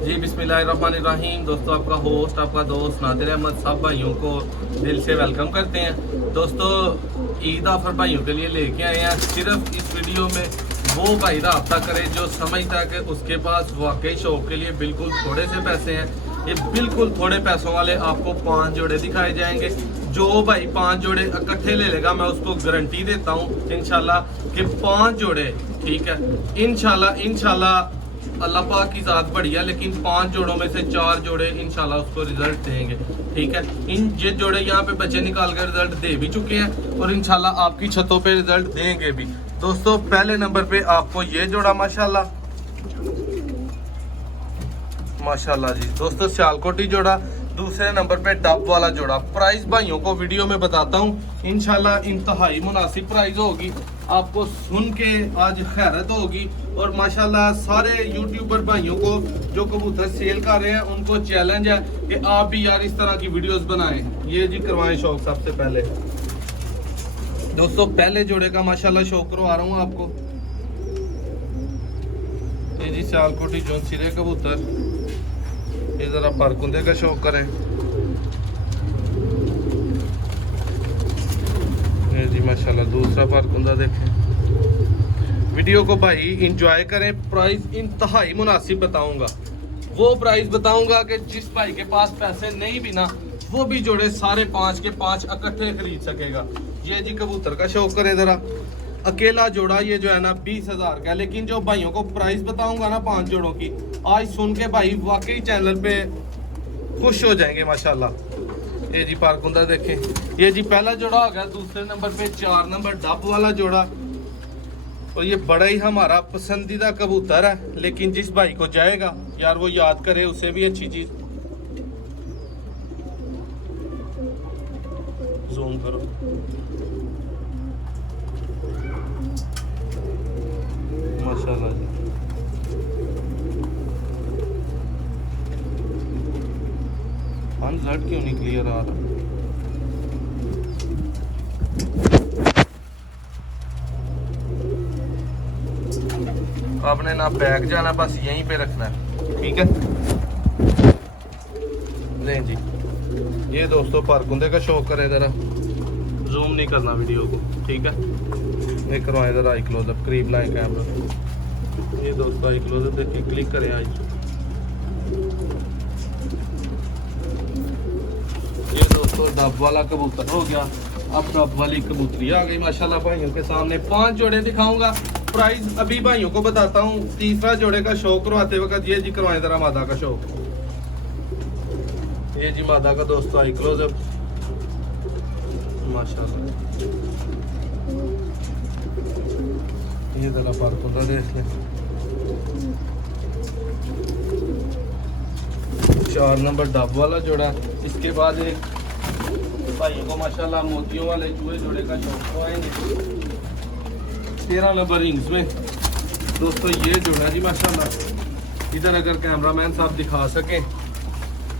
जी बिस्मिल्लाहिर्रहमानिर्रहीम। दोस्तों, आपका होस्ट आपका दोस्त नादिर अहमद सब भाइयों को दिल से वेलकम करते हैं। दोस्तों, ईद ऑफर भाइयों के लिए लेके आए हैं। सिर्फ इस वीडियो में वो भाई रब्ता करे जो समझता है कि उसके पास वाकई शौक के लिए बिल्कुल थोड़े से पैसे हैं। ये बिल्कुल थोड़े पैसों वाले आपको 5 जोड़े दिखाए जाएंगे। जो भाई 5 जोड़े इकट्ठे ले लेगा, मैं उसको गारंटी देता हूँ इंशाल्लाह कि 5 जोड़े, ठीक है, इंशाल्लाह अल्लाह पाक की ज़ात बढ़िया, लेकिन 5 जोड़ों में से 4 जोड़े इंशाल्लाह उसको रिजल्ट देंगे। ठीक है, ये जोड़े यहाँ पे बच्चे निकाल कर रिजल्ट दे भी चुके हैं और इंशाल्लाह आपकी छतों पे रिजल्ट देंगे भी। दोस्तों, पहले नंबर पे आपको ये जोड़ा माशाल्लाह माशाल्लाह जी। दोस्तों, सियालकोटी जोड़ा। दूसरे नंबर पे डब वाला जोड़ा। प्राइस भाइयों को वीडियो में बताता हूँ, इंशाल्लाह इंतहाई मुनासिब प्राइस होगी। आपको सुन के आज खैरत होगी। और माशाल्लाह सारे यूट्यूबर भाइयों को जो कबूतर सेल कर रहे हैं उनको चैलेंज है कि आप भी यार इस तरह की वीडियोस बनाएं। ये जी करवाएं शौक। सबसे पहले दोस्तों, पहले जोड़े का माशाल्लाह शौक करवा रहा हूँ आपको। ये जी सियालकोटी जोन सिरे कबूतर। ये जरा परकुंदे का शौक करें। ये जी माशाल्लाह दूसरा परकुंदा देखें। वीडियो को भाई इंजॉय करें। प्राइस इंतहाई मुनासिब बताऊंगा। वो प्राइस बताऊंगा कि जिस भाई के पास पैसे नहीं भी ना, वो भी जोड़े सारे 5 के 5 इकट्ठे खरीद सकेगा। ये जी कबूतर का शौक करें जरा। अकेला जोड़ा ये जो है ना 20,000 का, लेकिन जो भाइयों को प्राइस बताऊंगा ना 5 जोड़ों की, आज सुन के भाई वाकई चैनल पे खुश हो जाएंगे माशाल्लाह। ये जी पारकुंदा देखें। ये जी पहला जोड़ा हो गया। दूसरे नंबर पे 4 नंबर डब वाला जोड़ा। और ये बड़ा ही हमारा पसंदीदा कबूतर है, लेकिन जिस भाई को जाएगा यार वो याद करे, उसे भी अच्छी चीज। जूम करो। माशाल्लाह जी। अनजट क्यों नहीं क्लियर आ रहा? आपने ना बैग जाना, बस यहीं पे रखना है, ठीक है। नहीं जी। ये दोस्तों परकुंदे का शौक करें जरा। जूम नहीं करना वीडियो को, ठीक है। ये करवाएं जरा आई क्लोजअप, करीब लाएं कैमरा। ये दोस्तों आई क्लोजअप देखिए, क्लिक करें आई। ये दोस्तों डब वाला कबूतर हो गया। अब डब वाली कबूतरी आ गई माशाल्लाह भाइयों के सामने। 5 जोड़े दिखाऊंगा। प्राइस अभी भाइयों को बताता हूँ। तीसरा जोड़े का शौक करवाते वक्त ये जी करवाएं जरा मादा का शौक। ये जी मादा का दोस्तों आई क्लोजअप माशाल्लाह। ये जरा परकुंदा देख लें। 4 नंबर डब वाला जोड़ा। इसके बाद एक भाइयों को माशाल्लाह मोतियों वाले चूहे जोड़े का शौक करवाएंगे। 13 नंबर रिंग्स में दोस्तों ये जोड़ा जी माशाल्लाह। इधर अगर कैमरामैन साहब दिखा सकें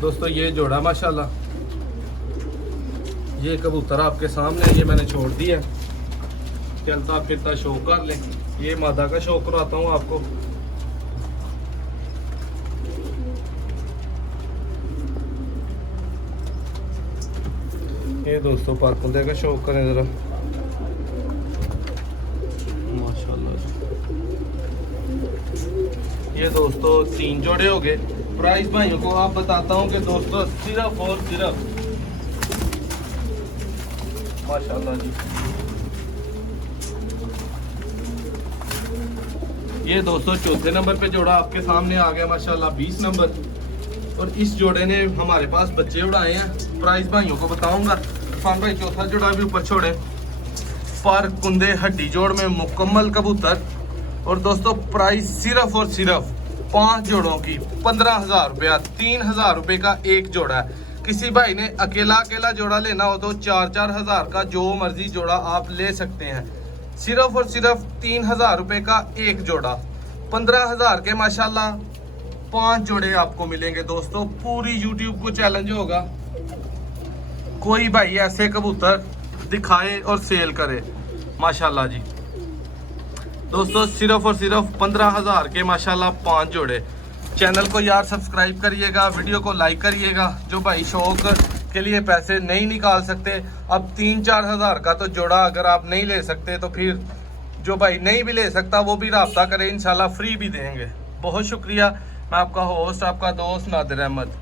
दोस्तों, ये जोड़ा माशाल्लाह। ये कबूतर आपके सामने, ये मैंने छोड़ दिया। चलता फिरता शौक कर लें। ये मादा का शौक करवाता हूँ आपको। ये दोस्तों परकुंदे का शौक करें जरा। माशाल्लाह। ये दोस्तों 3 जोड़े हो गए। प्राइस भाइयों को आप बताता हूँ कि दोस्तों सिर्फ और सिर्फ माशाल्लाह जी। ये दोस्तों चौथे नंबर पे जोड़ा आपके सामने आ गया माशाल्लाह 20 नंबर। और इस जोड़े ने हमारे पास बच्चे उड़ाए हैं। प्राइस भाइयों को बताऊंगा। इरफान भाई चौथा जोड़ा भी ऊपर छोड़े। पर कुंदे हड्डी जोड़ में मुकम्मल कबूतर। और दोस्तों प्राइस सिर्फ और सिर्फ 5 जोड़ों की 15,000 रुपया। 3,000 रुपये का एक जोड़ा है। किसी भाई ने अकेला जोड़ा लेना हो तो 4-4 हज़ार का जो मर्जी जोड़ा आप ले सकते हैं। सिर्फ और सिर्फ 3,000 रुपये का एक जोड़ा। 15,000 के माशाल्लाह 5 जोड़े आपको मिलेंगे दोस्तों। पूरी यूट्यूब को चैलेंज होगा, कोई भाई ऐसे कबूतर दिखाए और सेल करे माशाल्लाह जी। दोस्तों सिर्फ और सिर्फ 15,000 के माशाल्लाह 5 जोड़े। चैनल को यार सब्सक्राइब करिएगा, वीडियो को लाइक करिएगा। जो भाई शौक के लिए पैसे नहीं निकाल सकते, अब 3-4 हज़ार का तो जोड़ा अगर आप नहीं ले सकते तो फिर जो भाई नहीं भी ले सकता वो भी राब्ता करे, इंशाल्लाह फ्री भी देंगे। बहुत शुक्रिया। मैं आपका होस्ट, आपका दोस्त नादिर अहमद।